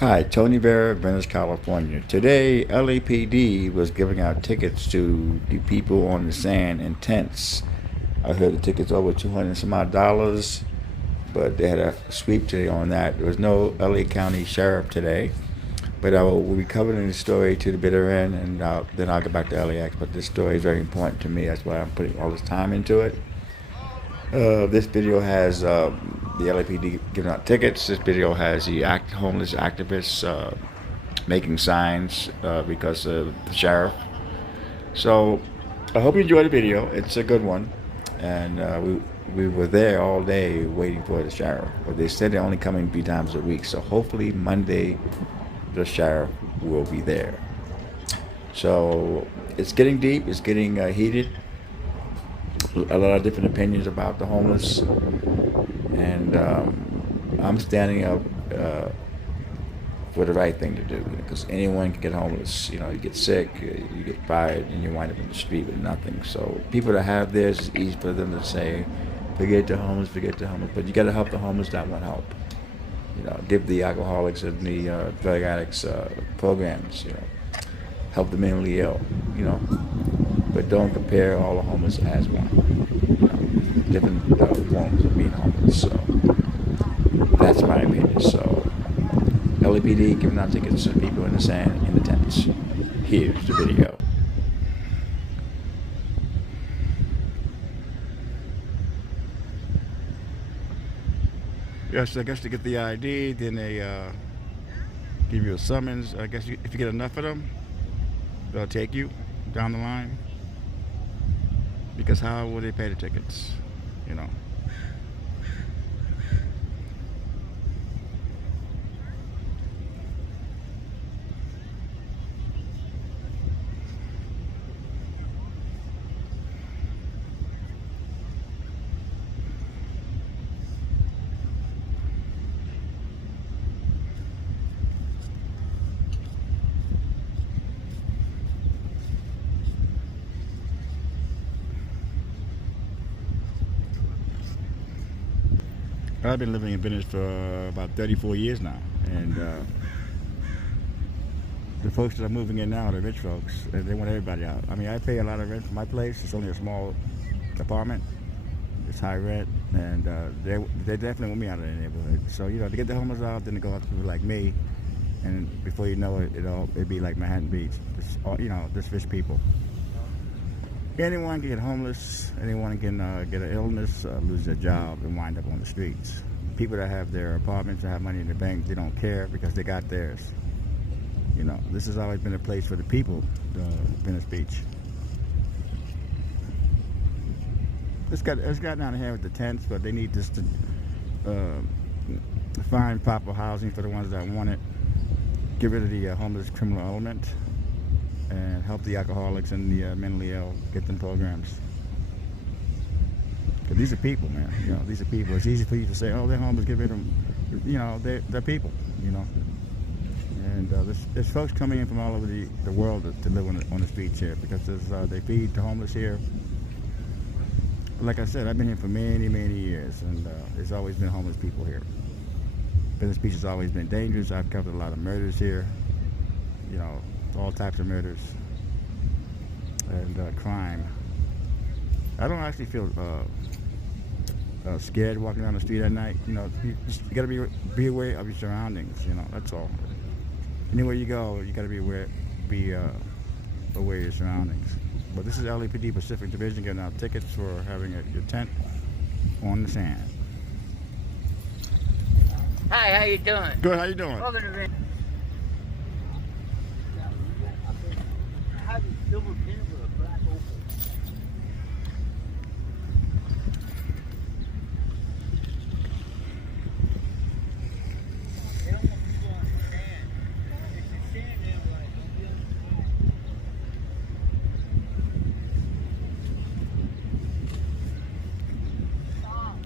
Hi, Tony Vera, Venice, California. Today, LAPD was giving out tickets to the people on the sand in tents. I heard the tickets over 200 and some odd dollars, but they had a sweep today on that. There was no LA County Sheriff today, but I will be covering the story to the bitter end, and then I'll get back to LAX. But this story is very important to me. That's why I'm putting all this time into it. This video has the LAPD giving out tickets. This video has the homeless activists making signs because of the sheriff. So I hope you enjoy the video. It's a good one. And we were there all day waiting for the sheriff. But they said they're only coming 3 times a week. So hopefully Monday the sheriff will be there. So it's getting deep. It's getting heated. A lot of different opinions about the homeless, and I'm standing up for the right thing to do, because anyone can get homeless. You get sick, you get fired, and you wind up in the street with nothing. So people that have this, it's easy for them to say, forget the homeless, but you got to help the homeless that want help. Give the alcoholics and the drug addicts programs. Help the mentally ill. But don't compare all the homeless as one. Different forms of being homeless. So that's my opinion. So LAPD giving out tickets to people in the sand, in the tents. Here's the video. Yes, I guess to get the ID, then they give you a summons. I guess if you get enough of them, they'll take you down the line. Because how will they pay the tickets? I've been living in Venice for about 34 years now, and the folks that are moving in now are the rich folks, and they want everybody out. I mean, I pay a lot of rent for my place. It's only a small apartment. It's high rent, and they definitely want me out of the neighborhood. So to get the homeless out, then to go out to people like me, and before you know it, it'd be like Manhattan Beach. Just rich people. Anyone can get homeless. Anyone can get an illness, lose their job, and wind up on the streets. People that have their apartments and have money in the bank, they don't care because they got theirs. This has always been a place for the people, Venice Beach. It's got down here with the tents, but they need just to find proper housing for the ones that want it. Get rid of the homeless criminal element, and help the alcoholics and the mentally ill get them programs. Because these are people, man. These are people. It's easy for you to say, oh, they're homeless, get rid of them. They're people, And there's folks coming in from all over the world to live on the streets here, because they feed the homeless here. Like I said, I've been here for many, many years, and there's always been homeless people here. Venice Beach has always been dangerous. I've covered a lot of murders here. All types of murders and crime. I don't actually feel scared walking down the street at night. You got to be aware of your surroundings. That's all. Anywhere you go, you got to be aware of your surroundings. But this is LAPD Pacific Division giving out tickets for having your tent on the sand. Hi, how you doing? Good. How you doing? Welcome to Venice. Have a silver pin with a black opal. They don't want people on the sand. If you stand there, right, don't be on the sand. Stop.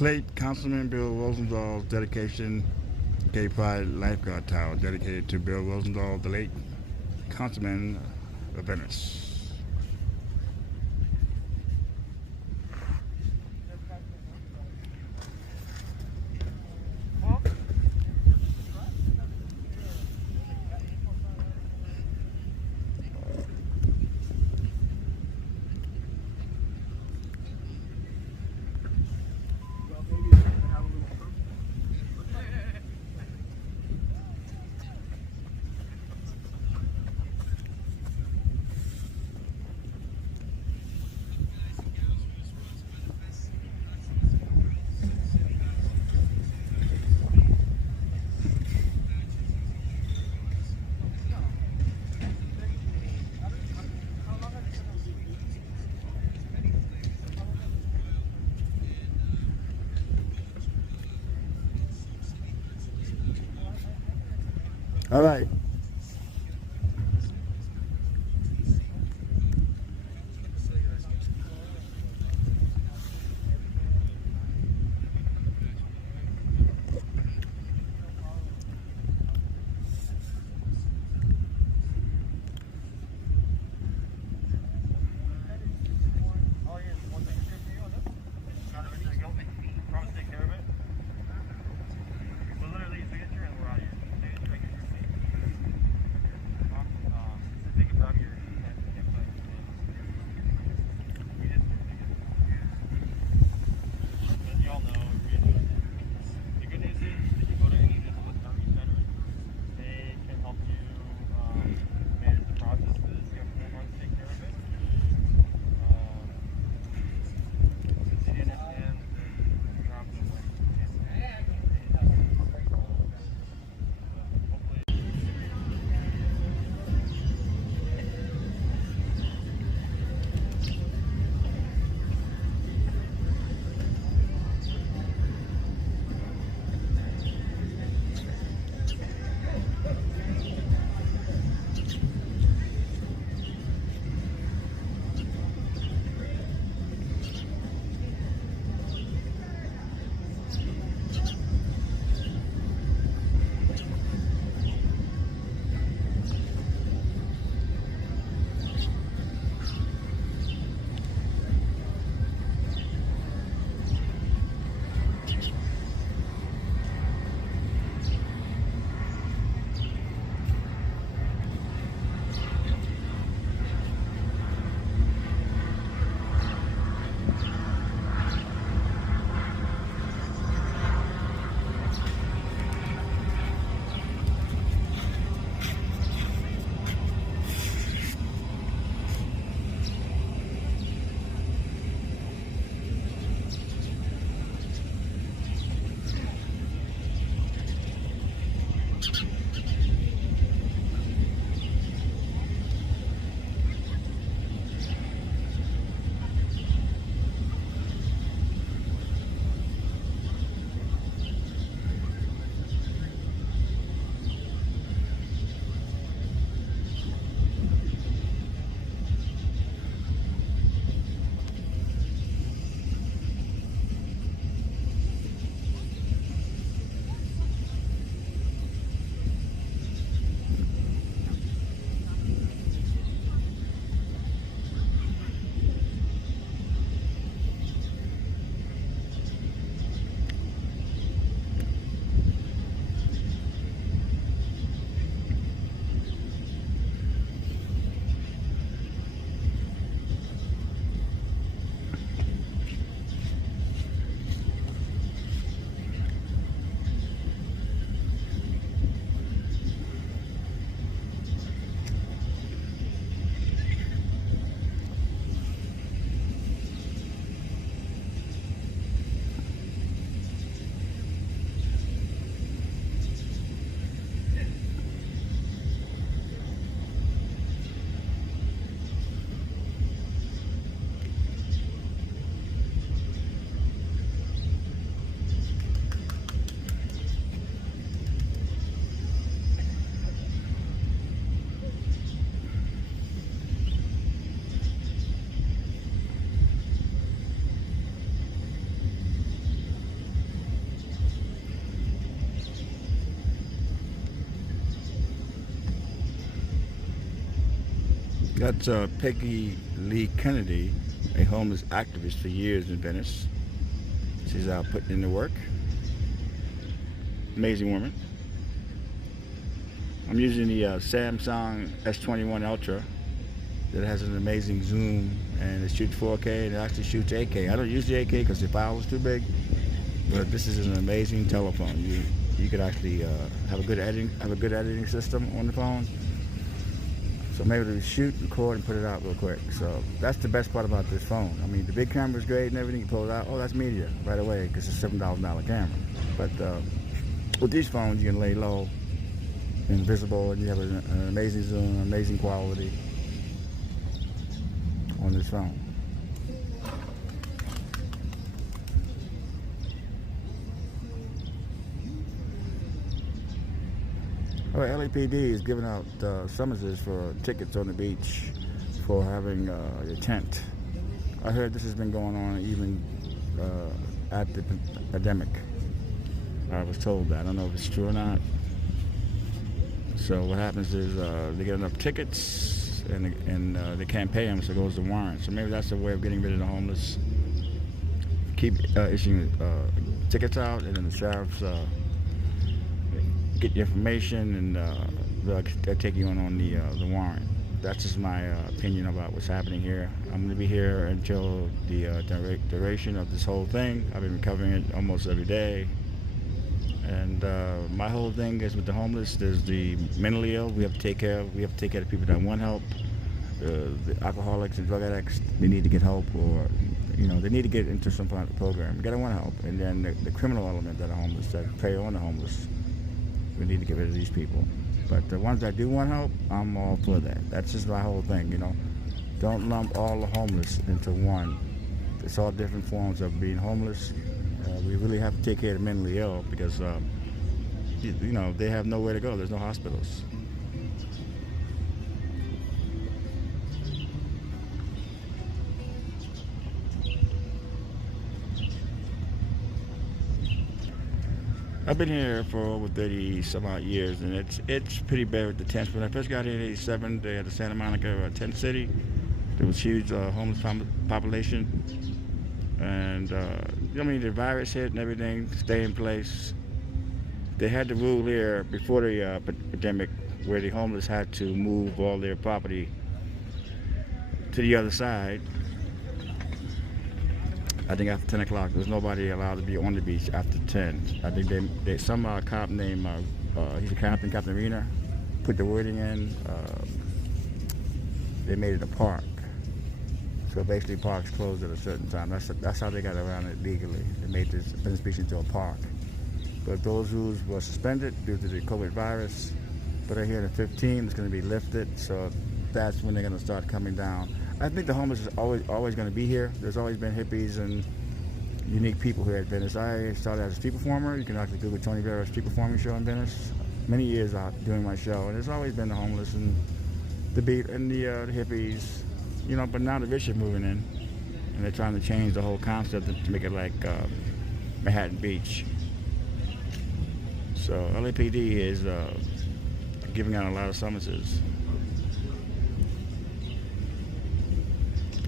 Late Councilman Bill Rosenthal's dedication, Gay Pride Lifeguard Tower, dedicated to Bill Rosenthal, the late Councilman of Venice. All right. That's Peggy Lee Kennedy, a homeless activist for years in Venice. She's out putting in the work. Amazing woman. I'm using the Samsung S21 Ultra that has an amazing zoom, and it shoots 4K and it actually shoots 8K. I don't use the 8K because the file was too big, but this is an amazing telephone. You could actually have a good editing system on the phone. So I'm able to shoot, record, and put it out real quick. So that's the best part about this phone. I mean, the big camera is great and everything. You pull it out, oh, that's media right away because it's a $7,000 camera. But with these phones, you can lay low, invisible, and you have an amazing zoom, amazing quality on this phone. All right, LAPD is giving out summonses for tickets on the beach for having your tent. I heard this has been going on even at the pandemic. I was told that. I don't know if it's true or not. So what happens is they get enough tickets and they can't pay them, so it goes to warrants. So maybe that's a way of getting rid of the homeless. Keep issuing tickets out, and then the sheriffs get your information, and they'll take you on the warrant. That's just my opinion about what's happening here. I'm going to be here until the duration of this whole thing. I've been covering it almost every day. And my whole thing is with the homeless, there's the mentally ill we have to take care of. We have to take care of people that want help. The alcoholics and drug addicts, they need to get help, or they need to get into some kind of program. They gotta want help. And then the criminal element that are homeless, that prey on the homeless, we need to get rid of these people. But the ones that do want help, I'm all for that. That's just my whole thing, Don't lump all the homeless into one. It's all different forms of being homeless. We really have to take care of the mentally ill because, they have nowhere to go. There's no hospitals. I've been here for over 30 some odd years, and it's pretty bad with the tents. When I first got here in '87, they had the Santa Monica tent city. There was huge homeless population, and the virus hit and everything stay in place. They had the rule here before the pandemic where the homeless had to move all their property to the other side. I think after 10 o'clock, there was nobody allowed to be on the beach after 10. I think some cop named, he's a captain, Captain Arena, put the wording in. They made it a park. So basically parks closed at a certain time. That's how they got around it legally. They made this Venice Beach into a park. But those rules were suspended due to the COVID virus. But I hear in 15 it's going to be lifted, so that's when they're going to start coming down. I think the homeless is always going to be here. There's always been hippies and unique people here at Venice. I started as a street performer. You can actually Google Tony Vera's street performing show in Venice. Many years out doing my show, and there's always been the homeless and the beat and the hippies, But now the rich are moving in, and they're trying to change the whole concept to make it like Manhattan Beach. So LAPD is giving out a lot of summonses.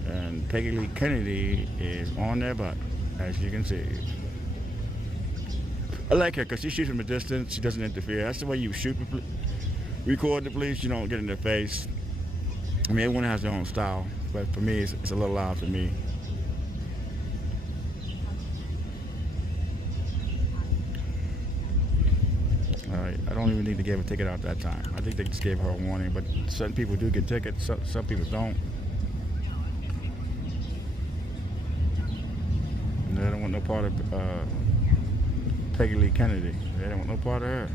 And Peggy Lee Kennedy is on their butt, as you can see. I like her because she shoots from a distance. She doesn't interfere. That's the way you shoot, record the police. You don't get in their face. I mean, everyone has their own style, but for me, it's a little loud for me. I don't even think they gave a ticket out that time. I think they just gave her a warning, but certain people do get tickets, some people don't. And they don't want no part of Peggy Lee Kennedy. They don't want no part of her.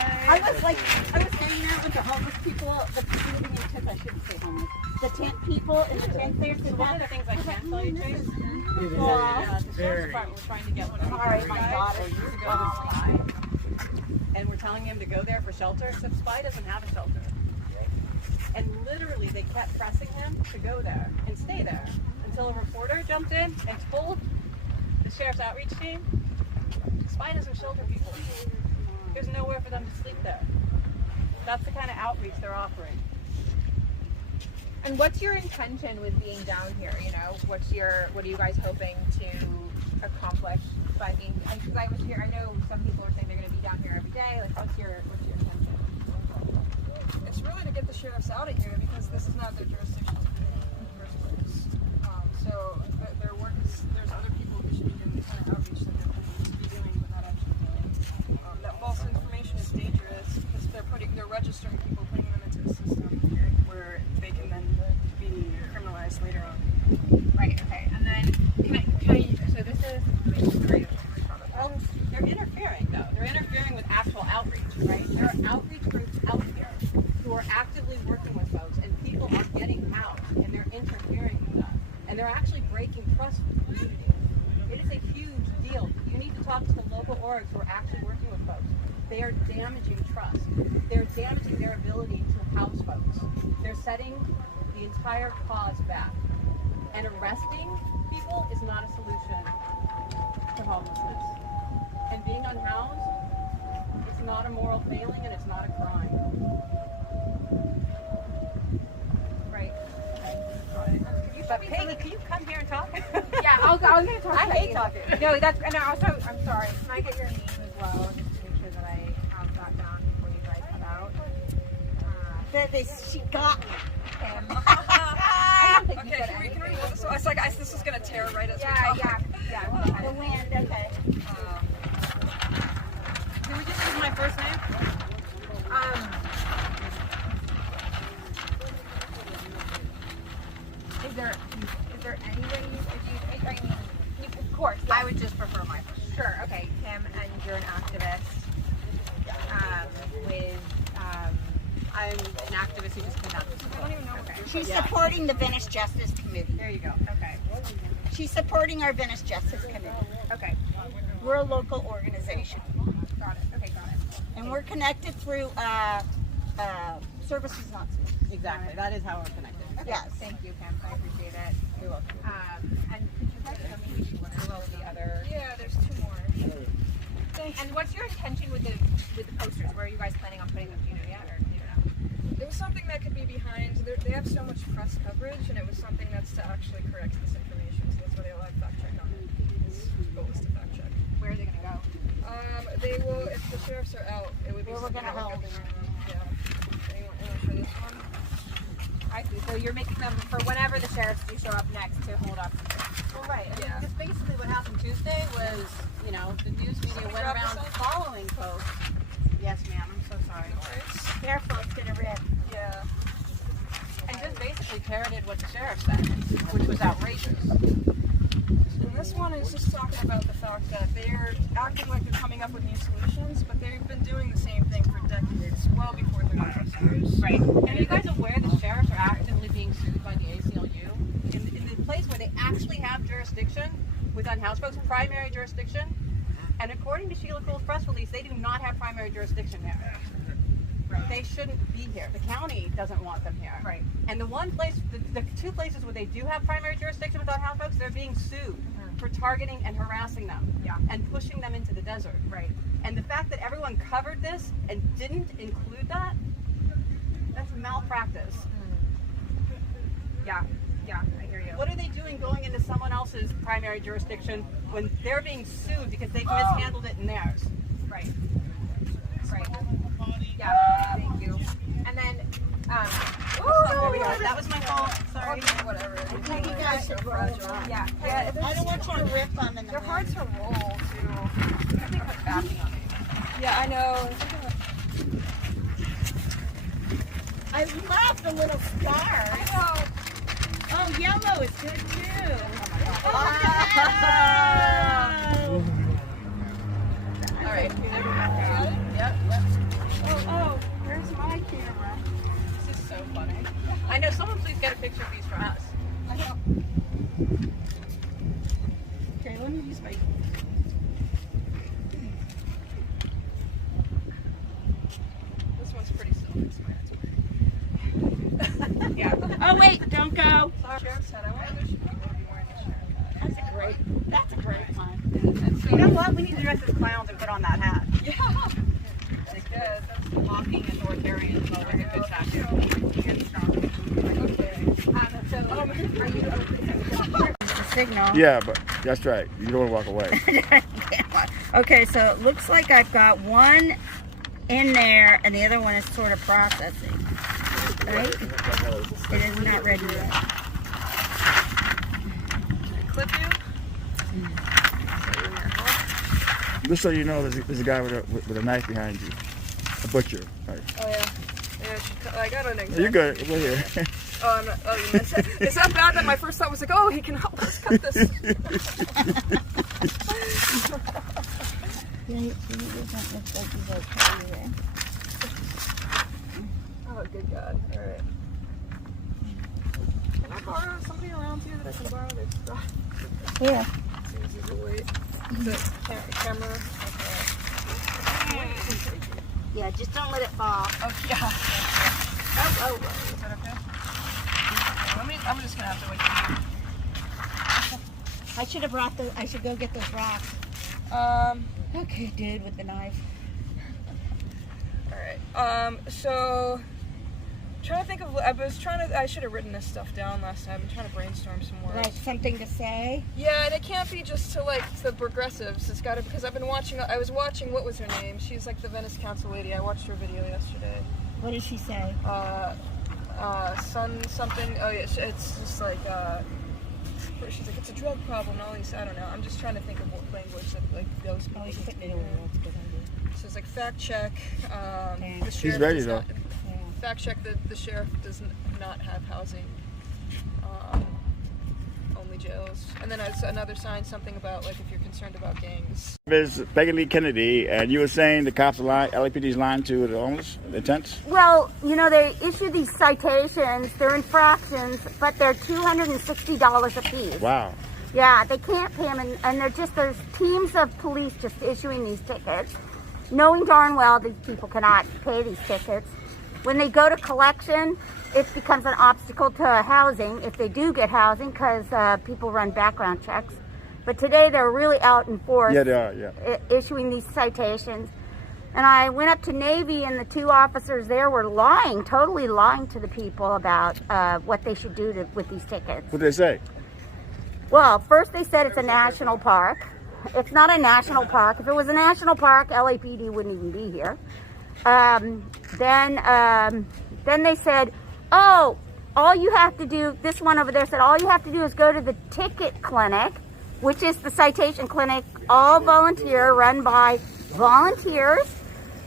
I was hanging out with the homeless people, the people living in tents. I shouldn't say homeless. The tent people in the tent there. So one of the things I can tell you, Trace, is the sheriff's department was trying to get one of Sorry, these my guys daughter. years ago to Spy, and we're telling him to go there for shelter, except Spy doesn't have a shelter. And literally, they kept pressing him to go there and stay there until a reporter jumped in and told the sheriff's outreach team, Spy doesn't shelter people. There's nowhere for them to sleep there. That's the kind of outreach they're offering. And what's your intention with being down here? You know, what are you guys hoping to accomplish by being? Because I was here, I know some people are saying they're going to be down here every day. Like, what's your intention? It's really to get the sheriffs out of here because this is not their jurisdiction to be in the first place. So their work is, there's other people who should be doing the kind of outreach that they're supposed to be doing but not actually doing. That false information is dangerous because they're registering people, putting them into the system where they can then be criminalized later on. Right. Okay. And then so this is great. Well, they're interfering though. They're interfering with actual outreach, right? There are outreach groups out here who are actively working with folks, and people are getting out, and they're interfering with us, and they're actually breaking trust with the community. It is a huge deal. You need to talk to the local orgs who are actually working with folks. They are damaging trust. They're damaging their ability to house folks. They're setting the entire cause back. And arresting people is not a solution to homelessness. And being unhoused, it's not a moral failing and it's not a crime. Right. But Peggy, can you come here and talk? Yeah, I'm going to talk. I hate talking. No, that's, and also, I'm sorry. Can I get your name as well, just to make sure that I have that down before you guys come out? She got me. I don't think you Okay, said can we anything. roll this? So it's like this is gonna tear right as we Yeah, talk. yeah. The wind, okay. Can we just use my first name? Is there any way if you, I mean, of course, I would just prefer my first name. sure, okay, Kim, and you're an activist, I'm an activist who just came out to support. I don't even know what Okay. She's supporting the Venice Justice Committee. There you go. okay, She's supporting our Venice Justice Committee. okay, We're a local organization. got it, okay, got it. And we're connected through Services Not Sued. Exactly. That is how we're connected. Yes. Thank you, Kim, I appreciate it. You're welcome. And could you guys tell me what are the other, Yeah, there's two more. and what's your intention with the posters? Where are you guys planning on putting them, do you know yet, or do you know? It was something that could be behind. They have so much press coverage, and it was something that's to actually correct this information. So that's why they allowed fact check on it. His goal is to fact check. Where are they gonna go? They will, if the sheriffs are out, it would be Where we're something gonna that would hold. go around. Yeah. Anyone for this one? I see, so you're making them for whenever the sheriffs do show up next to hold up. Well, right. And Yeah. just basically what happened Tuesday was, you know, the news media went grab around this up? following folks. Yes, ma'am. I'm so sorry. Careful, it's gonna rip. Yeah. And just basically parroted what the sheriff said, which was outrageous. And this one is just talking about the fact that they're acting like they're coming up with new solutions, but they've been doing the same thing for decades, well before they're investigators. Right. And are you guys aware the sheriffs are actively being sued by the ACLU? In the place where they actually have jurisdiction with unhoused folks, primary jurisdiction? And according to Sheila Coole's press release, they do not have primary jurisdiction there. Right. They shouldn't be here. The county doesn't want them here. Right. And the one place, the two places where they do have primary jurisdiction with unhoused folks, they're being sued for targeting and harassing them. Yeah. And pushing them into the desert. Right. And the fact that everyone covered this and didn't include that, that's malpractice. Yeah, I hear you. What are they doing going into someone else's primary jurisdiction when they're being sued because they've mishandled it in theirs? Right. Right. Yeah, thank you. And then, There we go. That was my fault. Sorry. Whatever. I think you guys should roll them. yeah, I don't want you to rip them in the They're hard to roll, too. I think what's backing on me. Yeah, I know. I love the little stars. Oh, yellow is good too. Oh, All right. Got it? Yep. oh, where's my camera? This is so funny. I know. Someone please get a picture of these for us. I know. Okay, let me use my. This one's pretty self-explanatory. yeah. Oh wait, don't go. Sorry, Sheriff's head. I wonder if people would be wearing this shirt. That's a great one. You know what? We need to dress as clowns and put on that hat. Yeah. That's good. That's walking authoritarians while we're a good tactic. So, are you The signal. Yeah, but that's right. You don't want to walk away. Okay, so it looks like I've got one in there and the other one is sort of processing. Right? It is not ready yet. Clip you? Just so you know, there's a guy with a knife behind you. A butcher. Right. Oh yeah. Yeah, I got an example. You're good. We're here. Oh, I'm not. Oh, it's that bad that my first thought was like, oh, he can help us cut this. Oh, good God. All right. Can I borrow something around here that I can borrow? There's stuff. Yeah. Seems easy to wait. The camera. Okay. Yeah, just don't let it fall. Oh, yeah. Oh. Is that okay? I'm just gonna have to wait for you. I should have brought I should go get those rocks. Okay, dude, with the knife. Alright. So trying to think of I should have written this stuff down last time. I'm trying to brainstorm some words. Like something to say? Yeah, and it can't be just to like the progressives. It's gotta because I was watching what was her name? She's like the Venice Council lady. I watched her video yesterday. What did she say? Sun something. Oh yeah, it's just like she's like it's a drug problem. And all these I don't know. I'm just trying to think of what language that like those people. Oh, he's can putting it take away. in. That's a good idea. So it's like fact check. The He's sheriff ready does though. not- Fact check that the sheriff does not have housing. Only jails. And then another sign, something about like if you're concerned about gangs. Ms. Peggy Lee Kennedy, and you were saying the cops are lying, LAPD's lying to the homeless, the tents? Well, you know, they issue these citations, they're infractions, but they're $260 a piece. Wow. Yeah, they can't pay them, and there's teams of police just issuing these tickets, knowing darn well these people cannot pay these tickets. When they go to collection, it becomes an obstacle to housing, if they do get housing, because people run background checks. But today they're really out in force. Yeah, they are, yeah. Issuing these citations. And I went up to Navy, and the two officers there were totally lying to the people about what they should do with these tickets. What did they say? Well, first they said it's a national park. It's not a national park. If it was a national park, LAPD wouldn't even be here. Then they said, oh, all you have to do, this one over there said, all you have to do is go to the ticket clinic, which is the citation clinic, all volunteer, run by volunteers.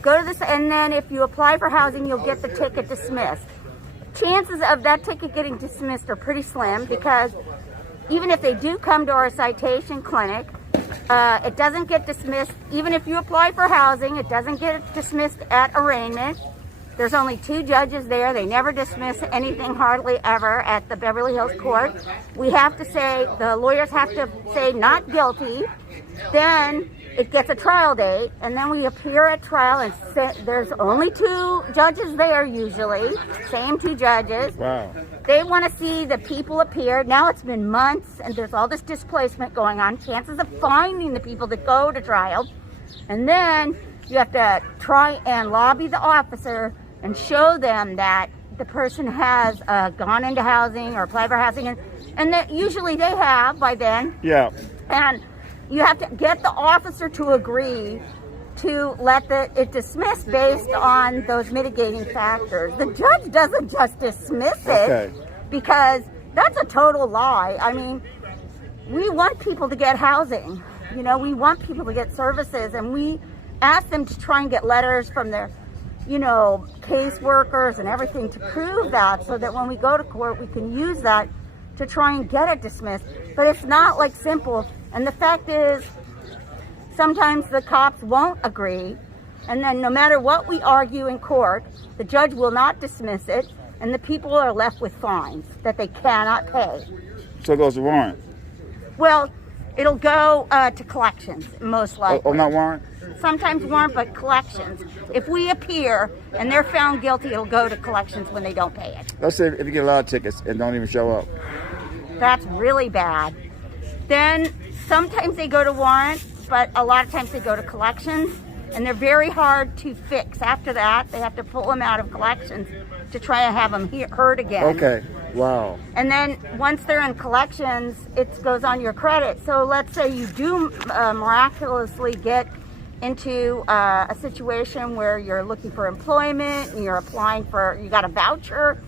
Go to this, and then if you apply for housing, you'll get the ticket dismissed. Chances of that ticket getting dismissed are pretty slim, because even if they do come to our citation clinic, it doesn't get dismissed. Even if you apply for housing, it doesn't get dismissed at arraignment. There's only 2 judges there. They never dismiss anything hardly ever at the Beverly Hills court. We have to say, the lawyers have to say not guilty. Then it gets a trial date, and then we appear at trial, and there's only 2 judges there usually, same 2 judges. Wow. They want to see the people appear. Now it's been months, and there's all this displacement going on, chances of finding the people that go to trial. And then you have to try and lobby the officer and show them that the person has gone into housing or applied for housing, and that usually they have by then. Yeah. And you have to get the officer to agree to let it dismiss based on those mitigating factors. The judge doesn't just dismiss it, because that's a total lie. I mean, we want people to get housing. You know, we want people to get services, and we ask them to try and get letters from their, you know, caseworkers and everything to prove that, so that when we go to court, we can use that to try and get it dismissed. But it's not like simple. And the fact is, sometimes the cops won't agree, and then no matter what we argue in court, the judge will not dismiss it, and the people are left with fines that they cannot pay. So it goes to warrant? Well, it'll go to collections, most likely. Oh, not warrant? Sometimes warrant, but collections. If we appear and they're found guilty, it'll go to collections when they don't pay it. Let's say if you get a lot of tickets and don't even show up. That's really bad. Then sometimes they go to warrant, but a lot of times they go to collections. and they're very hard to fix. After that, they have to pull them out of collections to try and have them heard again. Okay. Wow. And then once they're in collections, it goes on your credit. So let's say you do miraculously get into a situation where you're looking for employment and you're applying for, you got a voucher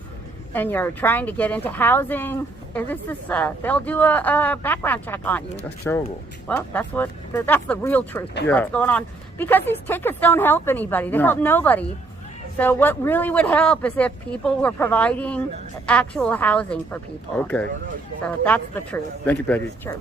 and you're trying to get into housing. They'll do a background check on you. That's terrible. Well, that's the real truth of Yeah. what's going on. Because these tickets don't help anybody. They No. help nobody. So what really would help is if people were providing actual housing for people. Okay. So that's the truth. Thank you, Peggy. Sure.